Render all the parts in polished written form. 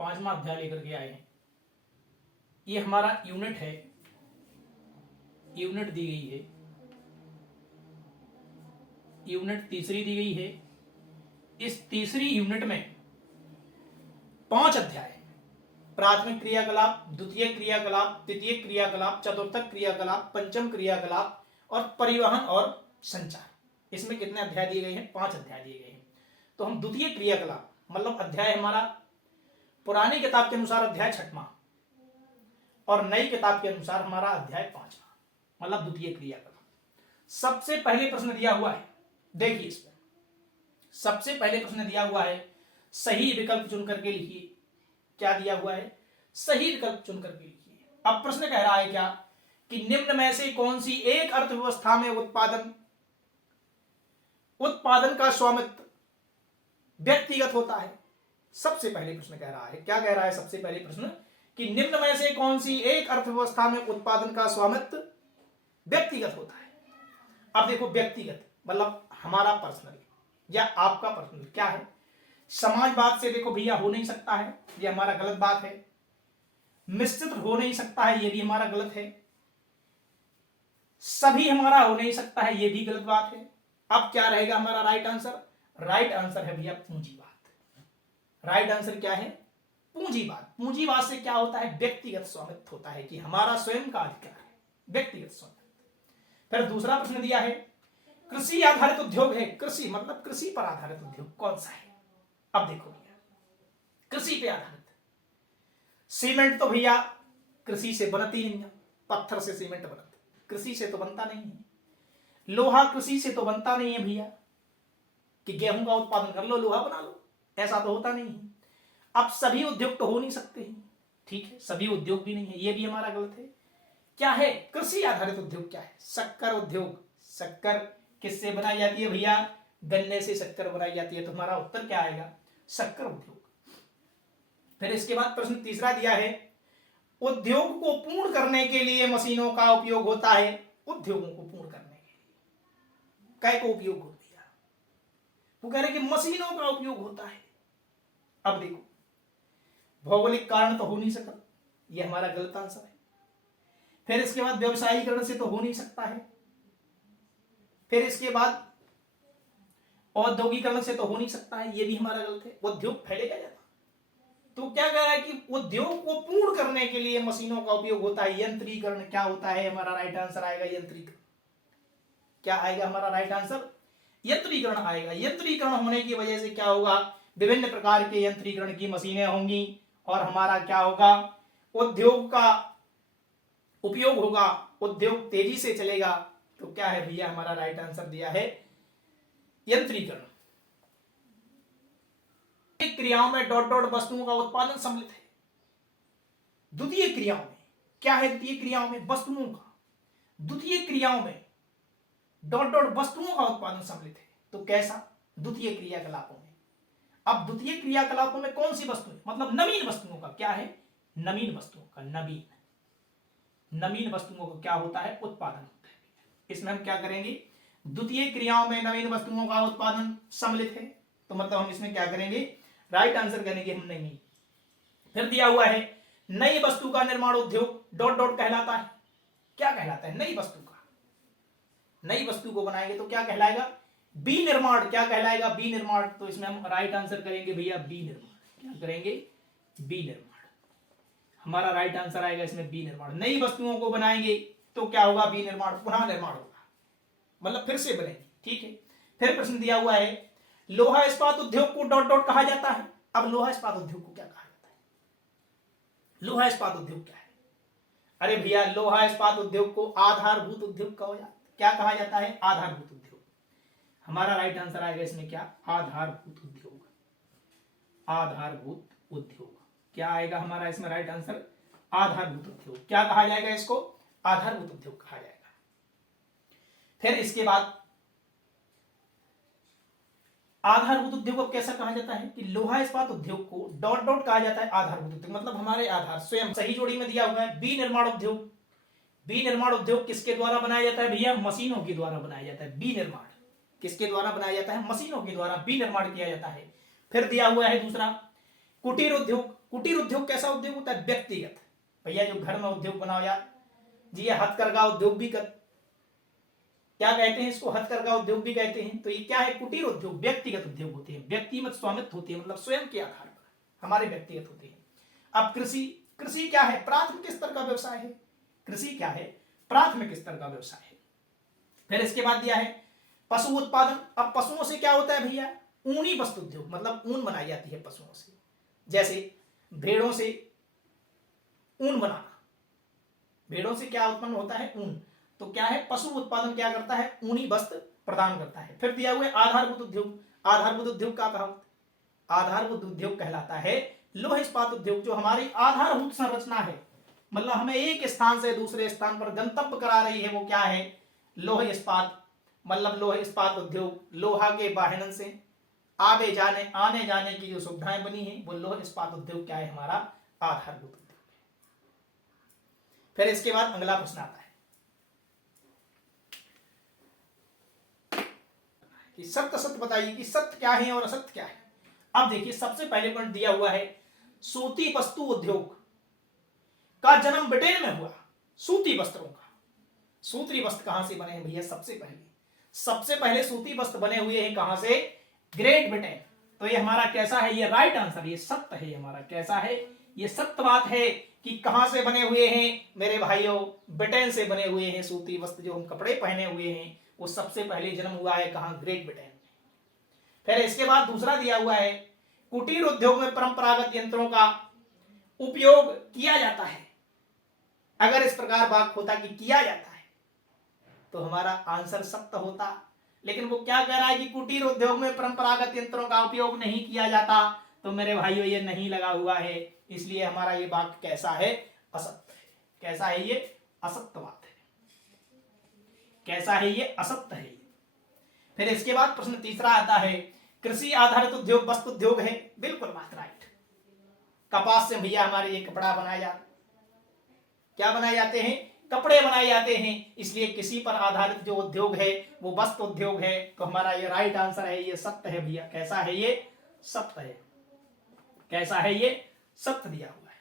5वां अध्याय लेकर के आए हैं। ये हमारा यूनिट है, यूनिट दी गई है, यूनिट तीसरी दी गई है। इस तीसरी यूनिट में 5 अध्याय, प्राथमिक क्रियाकलाप, द्वितीय क्रियाकलाप, तृतीय क्रियाकलाप, चतुर्थक क्रियाकलाप, पंचम क्रियाकलाप और परिवहन और संचार। इसमें कितने अध्याय दिए गए हैं? 5 अध्याय दिए गए हैं। तो हम द्वितीय क्रियाकलाप मतलब अध्याय हमारा पुरानी किताब के अनुसार अध्याय 6वां और नई किताब के अनुसार हमारा अध्याय 5वां मतलब द्वितीय क्रियाकलाप। सबसे पहले प्रश्न दिया हुआ है, देखिए इसमें सबसे पहले प्रश्न दिया हुआ है सही विकल्प चुन करके लिखिए। क्या दिया हुआ है? सही विकल्प चुन करके लिखिए। अब प्रश्न कह रहा है क्या कि निम्न में से कौन सी एक अर्थव्यवस्था में उत्पादन का स्वामित्व व्यक्तिगत होता है। सबसे पहले प्रश्न कह रहा है, क्या कह रहा है सबसे पहले प्रश्न कि निम्न में से कौन सी एक अर्थव्यवस्था में उत्पादन का स्वामित्व व्यक्तिगत होता है। अब देखो व्यक्तिगत मतलब हमारा पर्सनल या आपका पर्सनल क्या है? समाजवाद से देखो भैया हो नहीं सकता है, ये हमारा गलत बात है। मिश्रित हो नहीं सकता है, ये भी हमारा गलत है। सभी हमारा हो नहीं सकता है, ये भी गलत बात है। अब क्या रहेगा हमारा राइट आंसर? राइट आंसर है भैया पूंजीवाद। राइट आंसर क्या है? पूंजीवाद। पूंजीवाद से क्या होता है? व्यक्तिगत स्वामित्व होता है कि हमारा स्वयं का अधिकार है, व्यक्तिगत स्वामित्व। फिर दूसरा प्रश्न दिया है कृषि आधारित उद्योग है। कृषि मतलब कृषि पर आधारित उद्योग कौन सा है? अब देखो भैया कृषि पे आधारित सीमेंट तो भैया कृषि से बनती नहीं है, पत्थर से सीमेंट बनता, कृषि से तो बनता नहीं है। लोहा कृषि से तो बनता नहीं है भैया कि गेहूं का उत्पादन कर लो लोहा बना लो, ऐसा तो होता नहीं है। अब सभी उद्योग तो हो नहीं सकते हैं, ठीक है, सभी उद्योग भी नहीं है, ये भी हमारा गलत है। क्या है कृषि आधारित उद्योग? क्या है? शक्कर उद्योग। शक्कर किससे बनाई जाती है भैया? गन्ने से शक्कर बनाई जाती है। तो हमारा उत्तर क्या आएगा? शक्कर उद्योग। फिर इसके बाद प्रश्न तीसरा दिया है उद्योग को पूर्ण करने के लिए मशीनों का उपयोग होता है। उद्योगों को पूर्ण करने के लिए काय को उपयोग हो भैया? वो कह रहे कि मशीनों का उपयोग होता है। अब देखो भौगोलिक कारण तो हो नहीं सकता, ये हमारा गलत आंसर है। फिर इसके बाद व्यवसायीकरण से तो हो नहीं सकता है। फिर इसके बाद औद्योगिकरण से तो हो नहीं सकता है, ये भी हमारा गलत है। उद्योग फैलेगा ज्यादा। तो क्या कह रहा है कि उद्योग को पूर्ण करने के लिए मशीनों का उपयोग होता है। यंत्रीकरण क्या होता है? हमारा राइट आंसर आएगा यंत्रीकरण। क्या आएगा हमारा राइट आंसर? यंत्रीकरण आएगा। यंत्रीकरण होने की वजह से क्या होगा? विभिन्न प्रकार के यंत्रीकरण की मशीनें होंगी और हमारा क्या होगा? उद्योग का उपयोग होगा, उद्योग तेजी से चलेगा। तो क्या है भैया हमारा राइट आंसर दिया है यंत्रीकरण। क्रियाओं में डॉट डॉट वस्तुओं का उत्पादन सम्मिलित है। द्वितीय क्रियाओं में क्या है? द्वितीय क्रियाओं में वस्तुओं का, द्वितीय क्रियाओं में डॉट डॉट वस्तुओं का उत्पादन सम्मिलित है। तो कैसा? द्वितीय क्रियाकलापों में। अब द्वितीय क्रियाकलापों में कौन सी वस्तुएं? मतलब नवीन वस्तुओं का क्या है? नवीन वस्तुओं का, नवीन वस्तुओं का क्या होता है? उत्पादन होता है। इसमें हम क्या करेंगे? द्वितीय क्रियाओं में नवीन वस्तुओं का उत्पादन सम्मिलित है, तो मतलब हम इसमें क्या करेंगे? राइट आंसर करेंगे हम नहीं। फिर दिया हुआ है नई वस्तु का निर्माण उद्योग डॉट डॉट कहलाता है। क्या कहलाता है? नई वस्तु का, नई वस्तु को बनाएंगे तो क्या कहलाएगा? विनिर्माण। क्या कहलाएगा? विनिर्माण। तो इसमें हम राइट आंसर करेंगे भैया विनिर्माण। क्या करेंगे? विनिर्माण। हमारा राइट आंसर आएगा इसमें विनिर्माण। नई वस्तुओं को बनाएंगे तो क्या होगा? विनिर्माण, पुनः निर्माण होगा, मतलब फिर से बनेगी, ठीक है। फिर प्रश्न दिया हुआ है लोहा इस्पात उद्योग को डॉट डॉट कहा जाता है। अब लोहा इस्पात उद्योग को क्या कहा जाता है? लोहा इस्पात उद्योग क्या है? अरे भैया लोहा इस्पात उद्योग को आधारभूत उद्योग क्या कहा जाता है? आधारभूत उद्योग। हमारा राइट आंसर आएगा इसमें क्या? आधारभूत उद्योग। आधारभूत उद्योग क्या आएगा हमारा इसमें राइट आंसर? आधारभूत उद्योग। क्या कहा जाएगा इसको? आधारभूत उद्योग कहा जाएगा। फिर इसके बाद आधारभूत उद्योग को कैसा कहा जाता है कि लोहा इस्पात उद्योग को डॉट डॉट कहा जाता है आधारभूत उद्योग, मतलब हमारे आधार स्वयं। सही जोड़ी में दिया हुआ है विनिर्माण उद्योग। विनिर्माण उद्योग किसके द्वारा बनाया जाता है भैया? मशीनों के द्वारा बनाया जाता है। विनिर्माण किसके द्वारा बनाया जाता है? मशीनों के द्वारा विनिर्माण किया जाता है। फिर दिया हुआ है दूसरा कुटीर उद्योग। कुटीर उद्योग कैसा उद्योग होता है? व्यक्तिगत। भैया जो घर में उद्योग बनाओ यार जी, ये हथकरघा उद्योग भी क्या कहते हैं इसको? हथकरघा उद्योग भी कहते हैं। तो ये क्या है? कुटीर उद्योग व्यक्तिगत उद्योग होते हैं, व्यक्तिगत स्वामित्व होते हैं, मतलब स्वयं के आधार पर हमारे व्यक्तिगत होते हैं। अब कृषि, कृषि क्या है? प्राथमिक स्तर का व्यवसाय है। कृषि क्या है? प्राथमिक स्तर का व्यवसाय है। फिर इसके बाद दिया है पशु उत्पादन। अब पशुओं से क्या होता है भैया? ऊनी वस्त्र उद्योग, मतलब ऊन बनाई जाती है पशुओं से, जैसे भेड़ों से ऊन बनाना। भेड़ों से क्या उत्पन्न होता है? ऊन। तो क्या है? पशु उत्पादन क्या करता है? ऊनी वस्त्र प्रदान करता है। फिर दिया हुआ है आधारभूत उद्योग। आधारभूत उद्योग का कहा? आधारभूत उद्योग कहलाता है लौह इस्पात उद्योग, जो हमारी आधारभूत संरचना है, मतलब हमें एक स्थान से दूसरे स्थान पर गंतव्य करा रही है, वो क्या है? लौह इस्पात, मतलब लौह इस्पात उद्योग। लोहा के वाहन से आने जाने की जो सुविधाएं बनी है, वो लौह इस्पात उद्योग क्या है? हमारा आधारभूत उद्योग है। फिर इसके बाद अगला प्रश्न आता है कि सत्य सत्य बताइए कि सत्य क्या है और असत्य क्या है। अब देखिए सबसे पहले पॉइंट दिया हुआ है सूती वस्तु उद्योग का जन्म ब्रिटेन में हुआ। सूती वस्त्रों का, सूती वस्त्र कहां से बने हैं भैया? सबसे पहले सूती वस्त्र बने हुए हैं कहां से? Great Britain. तो ये हमारा कैसा है? ये राइट आंसर, ये सत्य है हमारा। कैसा है? ये सत्य बात है कि कहां से बने हुए हैं मेरे भाइयों? ब्रिटेन से बने हुए हैं। सूती वस्त्र जो हम कपड़े पहने हुए हैं, वो सबसे पहले जन्म हुआ है कहां? ग्रेट ब्रिटेन में। फिर इसके बाद दूसरा दिया हुआ है कुटीर उद्योग में परंपरागत यंत्रों का उपयोग किया जाता है। अगर इस प्रकार वाक्य होता कि किया जाता है, तो हमारा आंसर सत्य होता। लेकिन वो क्या कह रहा है कि कुटीर उद्योग में परंपरागत यंत्रों का उपयोग नहीं किया जाता। तो मेरे भाइयों ये नहीं लगा हुआ है, इसलिए हमारा ये वाक्य कैसा है? असत्य है। कैसा है? ये असत्य बात है। कैसा है? ये असत्य है। फिर इसके बाद प्रश्न तीसरा आता है कृषि आधारित उद्योग वस्त्र उद्योग है। बिल्कुल बात राइट। कपास से भैया हमारे ये कपड़ा बनाया जाता, क्या बनाए जाते हैं? कपड़े बनाए जाते हैं। इसलिए किसी पर आधारित जो उद्योग है वो वस्त्र उद्योग है। तो हमारा ये राइट आंसर है, ये सत्य है भैया। कैसा है? ये सत्य है। कैसा है? ये सत्य दिया हुआ है।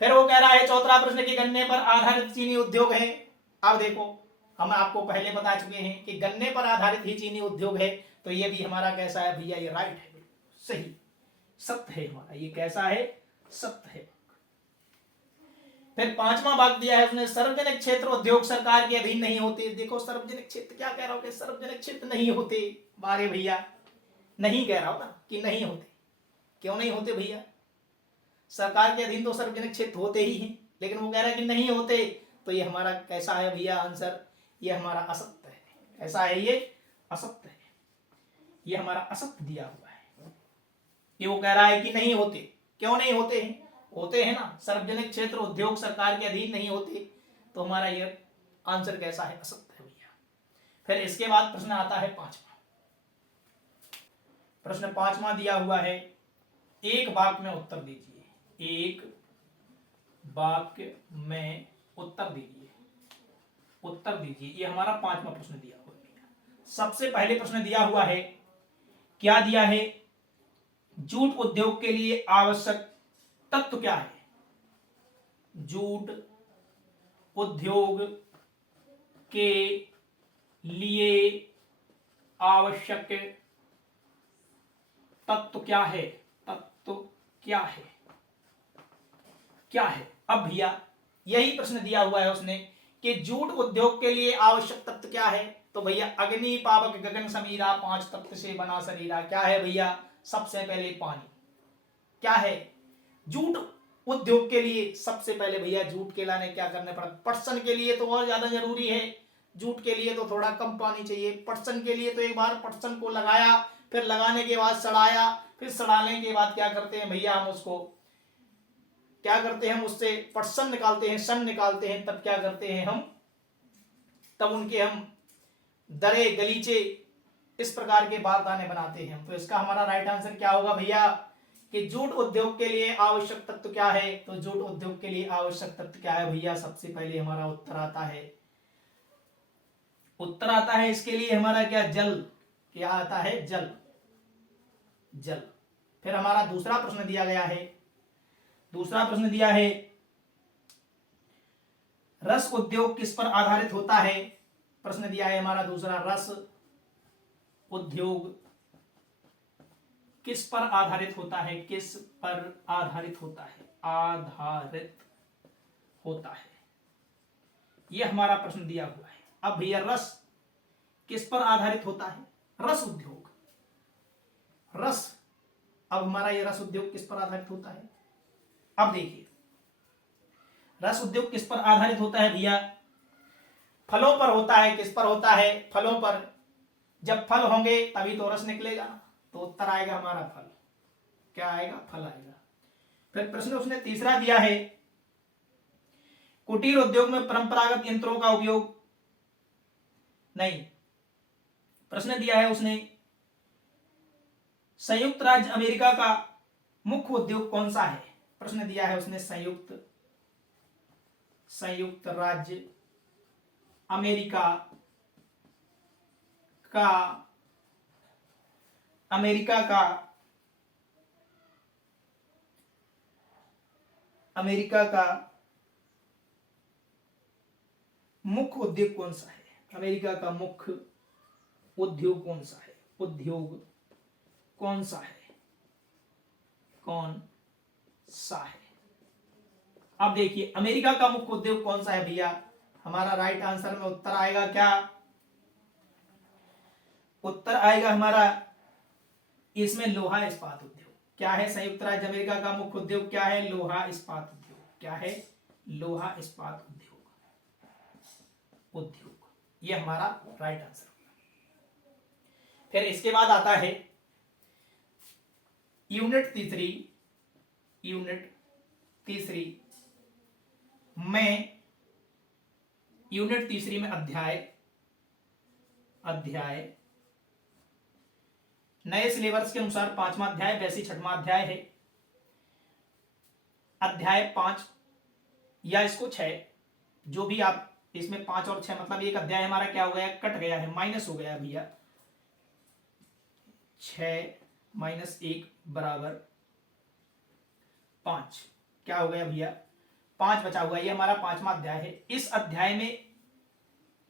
फिर वो कह रहा है चौथा प्रश्न की गन्ने पर आधारित चीनी उद्योग है। अब देखो हम आपको पहले बता चुके हैं कि गन्ने पर आधारित ही चीनी उद्योग है। तो ये भी हमारा कैसा है भैया? ये राइट है, सही, सत्य है हमारा। ये कैसा है? सत्य है। फिर पांचवा भाग दिया है उसने सार्वजनिक क्षेत्र उद्योग सरकार के अधीन नहीं होते। देखो सार्वजनिक क्षेत्र क्या कह रहा हूं? सार्वजनिक क्षेत्र नहीं होते। मारे भैया नहीं कह रहा हूं ना कि नहीं होते। क्यों नहीं होते भैया? सरकार के अधीन तो सार्वजनिक क्षेत्र होते ही हैं, लेकिन वो कह रहा है कि नहीं होते। तो ये हमारा कैसा है भैया? आंसर ये हमारा असत्य है। कैसा है? ये असत्य है। ये हमारा असत्य दिया हुआ है कि वो कह रहा है कि नहीं होते। क्यों नहीं होते हैं? होते हैं ना। सार्वजनिक क्षेत्र उद्योग सरकार के अधीन नहीं होते। तो हमारा ये आंसर कैसा है? असत्य है भैया। फिर इसके बाद प्रश्न आता है पांचवा। प्रश्न पांचवा दिया हुआ है एक वाक्य में उत्तर दीजिए। एक वाक्य में उत्तर दीजिए। उत्तर दीजिए। ये हमारा पांचवा प्रश्न दिया हुआ है। सबसे पहले प्रश्न दिया हुआ है, क्या दिया है? जूट उद्योग के लिए आवश्यक तत्व क्या है? जूट उद्योग के लिए आवश्यक तत्व क्या है? तत्व क्या है? क्या है? अब भैया यही प्रश्न दिया हुआ है उसने कि जूट उद्योग के लिए आवश्यक तत्व क्या है। तो भैया अग्नि पावक गगन समीरा पांच तत्व से बना शरीरा। क्या है भैया? सबसे पहले पानी। क्या है? जूट उद्योग के लिए सबसे पहले भैया जूट के लाने क्या करने पड़ा? पटसन के लिए तो और ज्यादा जरूरी है। जूट के लिए तो थोड़ा कम पानी चाहिए। पटसन के लिए तो एक बार पटसन को लगाया, फिर लगाने के बाद सड़ाया, फिर सड़ाने के बाद क्या करते हैं भैया? हम उसको क्या करते हैं? हम उससे पटसन निकालते हैं, सन निकालते हैं। तब क्या करते हैं हम? तब उनके हम दरे गलीचे इस प्रकार के बारदाने बनाते हैं। तो इसका हमारा राइट आंसर क्या होगा भैया? कि जूट उद्योग के लिए आवश्यक तत्व क्या है? तो जूट उद्योग के लिए आवश्यक तत्व क्या है भैया? सबसे पहले हमारा उत्तर आता है, उत्तर आता है इसके लिए हमारा क्या? जल। क्या आता है? जल। जल। फिर हमारा दूसरा प्रश्न दिया गया है दूसरा प्रश्न दिया है, रस उद्योग किस पर आधारित होता है? प्रश्न दिया है हमारा दूसरा, रस उद्योग किस पर आधारित होता है? किस पर आधारित होता है? आधारित होता है, यह हमारा प्रश्न दिया हुआ है। अब भैया रस किस पर आधारित होता है? रस उद्योग, रस, अब हमारा यह रस उद्योग किस पर आधारित होता है? अब देखिए, रस उद्योग किस पर आधारित होता है भैया? फलों पर होता है। किस पर होता है? फलों पर। जब फल होंगे तभी तो रस निकलेगा, तो उत्तर आएगा हमारा फल। क्या आएगा? फल आएगा। फिर प्रश्न उसने तीसरा दिया है, कुटीर उद्योग में परंपरागत यंत्रों का उपयोग नहीं। प्रश्न दिया है उसने, संयुक्त राज्य अमेरिका का मुख्य उद्योग कौन सा है? प्रश्न दिया है उसने, संयुक्त राज्य अमेरिका का मुख्य उद्योग कौन सा है? अमेरिका का मुख्य उद्योग कौन सा है? उद्योग कौन सा है? कौन सा है? अब देखिए, अमेरिका का मुख्य उद्योग कौन सा है भैया? हमारा राइट आंसर में उत्तर आएगा क्या? उत्तर आएगा हमारा इसमें लोहा इस्पात उद्योग। क्या है संयुक्त राज्य अमेरिका का मुख्य उद्योग? क्या है? लोहा इस्पात उद्योग। क्या है? लोहा इस्पात उद्योग। यह हमारा राइट आंसर। फिर इसके बाद आता है यूनिट तीसरी में अध्याय नए सिलेबस के अनुसार 5वां अध्याय, वैसे 6वां अध्याय है। अध्याय 5 या इसको 6, जो भी आप इसमें 5 और 6, मतलब एक अध्याय हमारा क्या हो गया? कट गया है, माइनस हो गया भैया। 6 - 1 = 5। क्या हो गया भैया? 5 बचा हुआ। ये हमारा 5वां अध्याय है। इस अध्याय में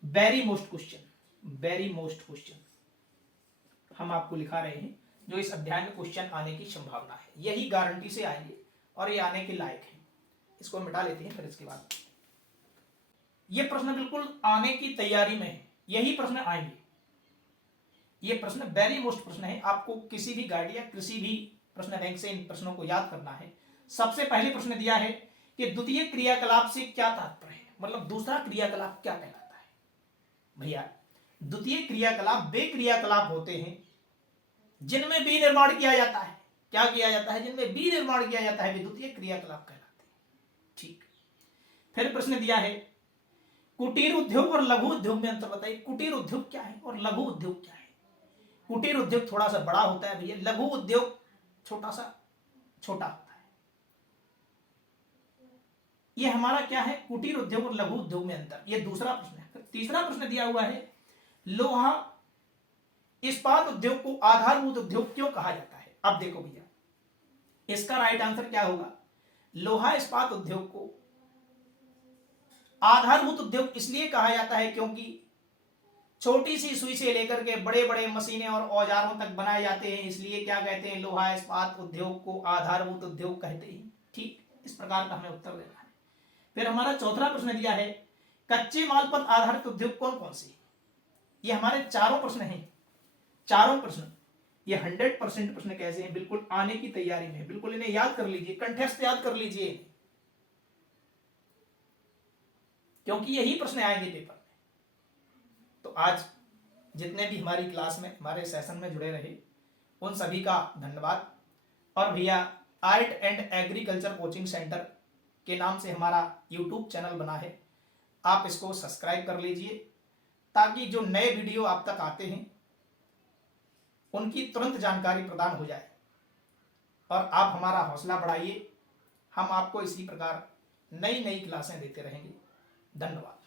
वेरी मोस्ट क्वेश्चन हम आपको लिखा रहे हैं, जो इस अध्याय में क्वेश्चन आने की संभावना है, यही गारंटी से आएंगे और ये आने के लायक है। इसको मिटा लेते हैं। फिर इसके बाद ये प्रश्न बिल्कुल आने की तैयारी में है, यही प्रश्न आएंगे। ये प्रश्न वेरी मोस्ट प्रश्न है। आपको किसी भी गाइड या किसी भी प्रश्न बैंक से इन प्रश्नों को याद करना है। सबसे पहले प्रश्न दिया है कि द्वितीय क्रियाकलाप से क्या तात्पर्य है? मतलब दूसरा क्रियाकलाप क्या कहलाता है? भैया, द्वितीय क्रियाकलाप वे क्रियाकलाप होते हैं जिनमें बी निर्माण किया जाता है। क्या किया जाता है? जिनमें बी निर्माण किया जाता है, वे द्वितीय क्रियाकलाप कहलाते हैं। ठीक। फिर प्रश्न दिया है, कुटीर उद्योग और लघु उद्योग में अंतर बताइए। कुटीर उद्योग क्या है और लघु उद्योग क्या है? कुटीर उद्योग थोड़ा सा बड़ा होता है भैया, लघु उद्योग छोटा होता है। ये हमारा क्या है? कुटीर उद्योग और लघु उद्योग में अंतर। ये दूसरा प्रश्न है। तीसरा प्रश्न दिया हुआ है, लोहा इस्पात उद्योग को आधारभूत उद्योग क्यों कहा जाता है? अब देखो भैया, इसका राइट आंसर क्या होगा? लोहा इस्पात उद्योग को आधारभूत उद्योग इसलिए कहा जाता है क्योंकि छोटी सी सुई से लेकर के बड़े बड़े मशीनें और औजारों तक बनाए जाते हैं, इसलिए क्या कहते हैं? लोहा इस्पात उद्योग को आधारभूत उद्योग कहते हैं। ठीक, इस प्रकार का हमें उत्तर देना है। फिर हमारा चौथा प्रश्न दिया है, कच्चे माल पर आधारित उद्योग कौन कौन से? ये हमारे चारों प्रश्न हैं। चारों प्रश्न ये 100% प्रश्न कैसे हैं? बिल्कुल आने की तैयारी में, बिल्कुल इन्हें याद कर लीजिए, कंठस्थ याद कर लीजिए, क्योंकि यही प्रश्न आएंगे पेपर में। तो आज जितने भी हमारी क्लास में, हमारे सेशन में जुड़े रहे, उन सभी का धन्यवाद। और भैया, art and agriculture coaching centre के नाम से हमारा यूट्यूब चैनल बना है, आप इसको सब्सक्राइब कर लीजिए, ताकि जो नए वीडियो आप तक आते हैं उनकी तुरंत जानकारी प्रदान हो जाए और आप हमारा हौसला बढ़ाइए। हम आपको इसी प्रकार नई नई क्लासें देते रहेंगे। धन्यवाद।